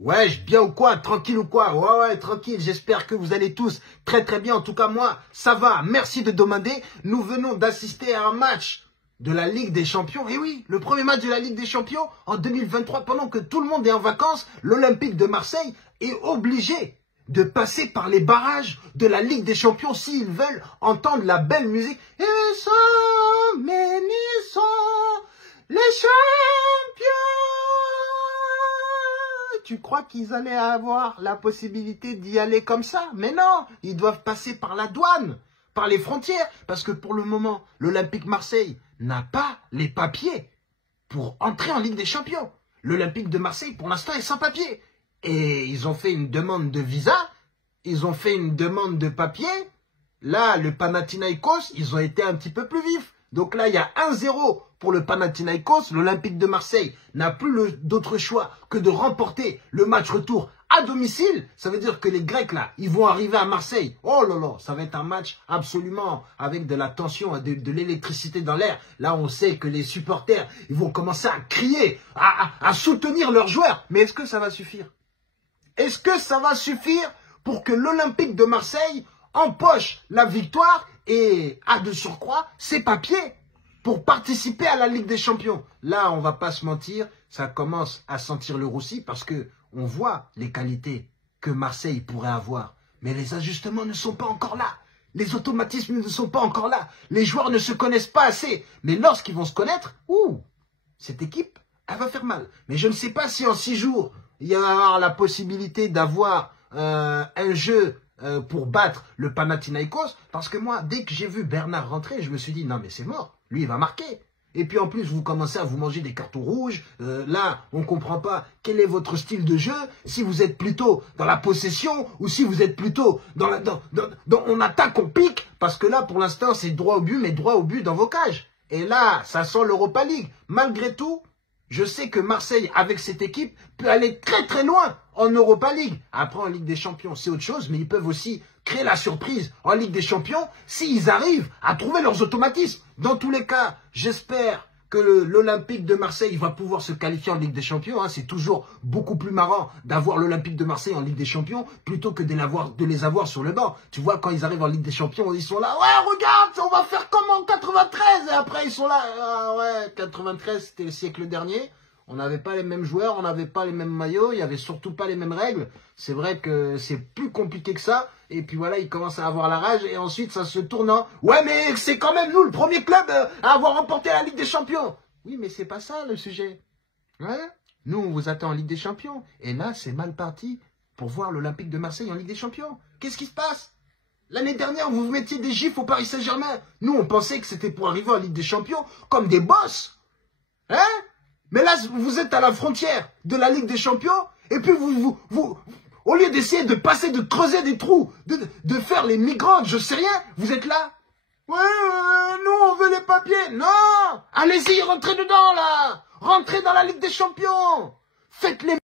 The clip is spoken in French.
Ouais, bien ou quoi? Tranquille ou quoi? Ouais, tranquille. J'espère que vous allez tous très très bien. En tout cas, moi, ça va. Merci de demander. Nous venons d'assister à un match de la Ligue des Champions. Et oui, le premier match de la Ligue des Champions en 2023, pendant que tout le monde est en vacances, l'Olympique de Marseille est obligé de passer par les barrages de la Ligue des Champions s'ils veulent entendre la belle musique. Et sont bénissons les champions. Tu crois qu'ils allaient avoir la possibilité d'y aller comme ça? Mais non, ils doivent passer par la douane, par les frontières, parce que pour le moment, l'Olympique Marseille n'a pas les papiers pour entrer en Ligue des Champions. L'Olympique de Marseille, pour l'instant, est sans papier. Et ils ont fait une demande de visa, ils ont fait une demande de papier. Là, le Panathinaikos, ils ont été un petit peu plus vifs. Donc là, il y a 1-0 pour le Panathinaikos. L'Olympique de Marseille n'a plus d'autre choix que de remporter le match retour à domicile. Ça veut dire que les Grecs, là, ils vont arriver à Marseille. Oh là là, ça va être un match absolument avec de la tension, de l'électricité dans l'air. Là, on sait que les supporters, ils vont commencer à crier, à soutenir leurs joueurs. Mais est-ce que ça va suffire? Est-ce que ça va suffire pour que l'Olympique de Marseille empoche la victoire et a de surcroît ses papiers pour participer à la Ligue des Champions? Là, on va pas se mentir, ça commence à sentir le roussi parce que on voit les qualités que Marseille pourrait avoir. Mais les ajustements ne sont pas encore là. Les automatismes ne sont pas encore là. Les joueurs ne se connaissent pas assez. Mais lorsqu'ils vont se connaître, cette équipe, elle va faire mal. Mais je ne sais pas si en 6 jours, il y aura la possibilité d'avoir un jeu pour battre le Panathinaikos. Parce que moi, dès que j'ai vu Bernard rentrer, je me suis dit, non mais c'est mort, lui il va marquer. Et puis en plus, vous commencez à vous manger des cartons rouges. Là, on ne comprend pas quel est votre style de jeu. Si vous êtes plutôt dans la possession ou si vous êtes plutôt dans on attaque, on pique. Parce que là, pour l'instant, c'est droit au but, mais droit au but dans vos cages. Et là, ça sent l'Europa League. Malgré tout, je sais que Marseille, avec cette équipe, peut aller très très loin en Europa League. Après, en Ligue des Champions, c'est autre chose, mais ils peuvent aussi créer la surprise en Ligue des Champions s'ils arrivent à trouver leurs automatismes. Dans tous les cas, j'espère que l'Olympique de Marseille va pouvoir se qualifier en Ligue des Champions. C'est toujours beaucoup plus marrant d'avoir l'Olympique de Marseille en Ligue des Champions plutôt que de les avoir sur le banc. Tu vois, quand ils arrivent en Ligue des Champions, ils sont là, ouais, regarde, on va faire comme en 93. Et après, ils sont là, ah ouais, 93, c'était le siècle dernier. On n'avait pas les mêmes joueurs, on n'avait pas les mêmes maillots, il n'y avait surtout pas les mêmes règles. C'est vrai que c'est plus compliqué que ça. Et puis voilà, ils commencent à avoir la rage. Et ensuite, ça se tourne en... Ouais, mais c'est quand même nous, le premier club à avoir remporté la Ligue des Champions. Oui, mais c'est pas ça le sujet. Ouais. Nous, on vous attend en Ligue des Champions. Et là, c'est mal parti pour voir l'Olympique de Marseille en Ligue des Champions. Qu'est-ce qui se passe? L'année dernière, vous mettiez des gifs au Paris Saint-Germain. Nous, on pensait que c'était pour arriver en Ligue des Champions comme des boss. Hein? Mais là, vous êtes à la frontière de la Ligue des Champions, et puis vous au lieu d'essayer de passer, de creuser des trous, de faire les migrants, je sais rien, vous êtes là. Ouais, nous on veut les papiers. Non, allez-y, rentrez dedans là. Rentrez dans la Ligue des Champions. Faites les